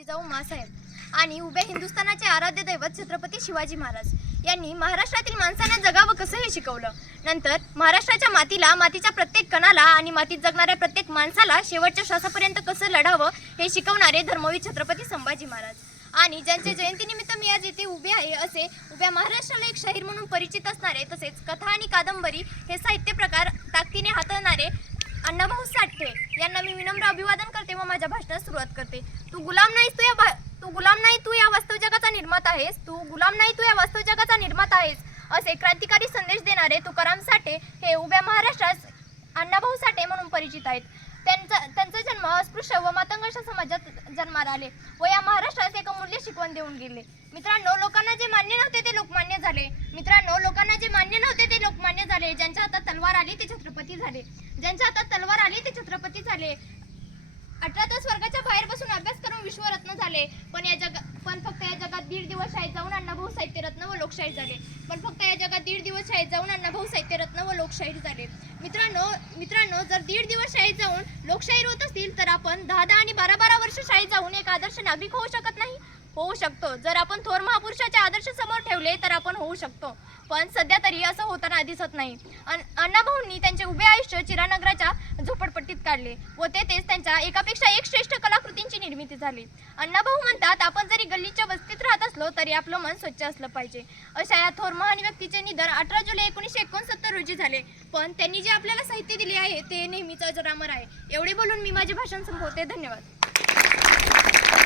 जिजाऊ मासाहेब आणि उभ्या हिंदुस्थानाचे आराध्य दैवत छत्रपती शिवाजी महाराज यांनी महाराष्ट्रातील माणसांना जगावं कसं हे शिकवलं? नंतर महाराष्ट्राच्या मातीला मातीच्या प्रत्येक कणाला आणि मातीत जगणाऱ्या प्रत्येक माणसाला शेवटच्या श्वासापर्यंत कसं लढावं हे शिकवणारे धर्मवीर छत्रपती संभाजी महाराज. आणि ज्यांच्या जयंतीनिमित्त मी आज येथे उभे आहे असे उभ्या महाराष्ट्राला एक शहीर म्हणून परिचित असणारे तसेच कथा आणि कादंबरी हे साहित्य प्रकार ताकदीने हाताळणारे अण्णाभाऊ साठे यांना मी विनम्र अभिवादन करते व माझ्या भाषणास सुरुवात करते. तू गुलाम नाहीस तू या भा- तू गुलाम नाही तू या वास्तव जगाचा निर्माता आहेस. तू गुलाम नाही तू या वास्तव जगाचा निर्माता आहेस. असे क्रांतिकारी संदेश देणारे तुकाराम साठे हे उभ्या महाराष्ट्रास अण्णाभाऊ साठे म्हणून परिचित आहेत. त्यांचा त्यांचा जन्म अस्पृश्य व मातंगश समाजात जन्माला आले व या महाराष्ट्रास एक अमूल्य शिकवण देऊन गेले. मित्रांनो लोकांना जे मान्य नव्हते ते लोकमान्य झाले. मित्रांनो लोकांना जे मान्य नव्हते ते लोकमान्य झाले. ज्यांच्या हातात तलवार आली ते छत्रपती झाले. ज्यांच्या हातात तलवार आली ते छत्रपती झाले. अठरा तास वर्गाच्या बाहेर बसून अभ्यास करून विश्वरत्न झाले. पण या जगा पण फक्त या जगात दीड दिवस शाळेत जाऊन अण्णाभाऊ साहित्यरत्न व लोकशाही झाले. पण फक्त या जगात दीड दिवस शाळेत जाऊन अण्णाभाऊ साहित्यरत्न व लोकशाही झाले. मित्रांनो मित्रांनो जर दीड दिवस शाळेत जाऊन लोकशाही होत असतील तर आपण दहा दहा आणि बारा बारा वर्ष शाळेत जाऊन एक आदर्श नागरिक होऊ शकत नाही? होऊ शकतो. जर आपण थोर महापुरुषाच्या आदर्श समोर ठेवले तर आपण होऊ शकतो. पण सध्या तरी असं होताना दिसत नाही. अण्णाभाऊंनी त्यांचे उभे आयुष्य चिरानगराच्या झोपडपट्टीत काढले व तेथेच त्यांच्या एकापेक्षा एक श्रेष्ठ कलाकृतींची निर्मिती झाली. अण्णाभाऊ म्हणतात आपण जरी गल्लीच्या वस्तीत राहत असलो तरी आपलं मन स्वच्छ असलं पाहिजे. अशा या थोर महान व्यक्तीचे निधन अठरा जुलै एकोणीसशे एकोणसत्तर रोजी झाले. पण त्यांनी जे आपल्याला साहित्य दिले आहे ते नेहमीच अजरामर आहे. एवढे बोलून मी माझे भाषण संपवते. धन्यवाद.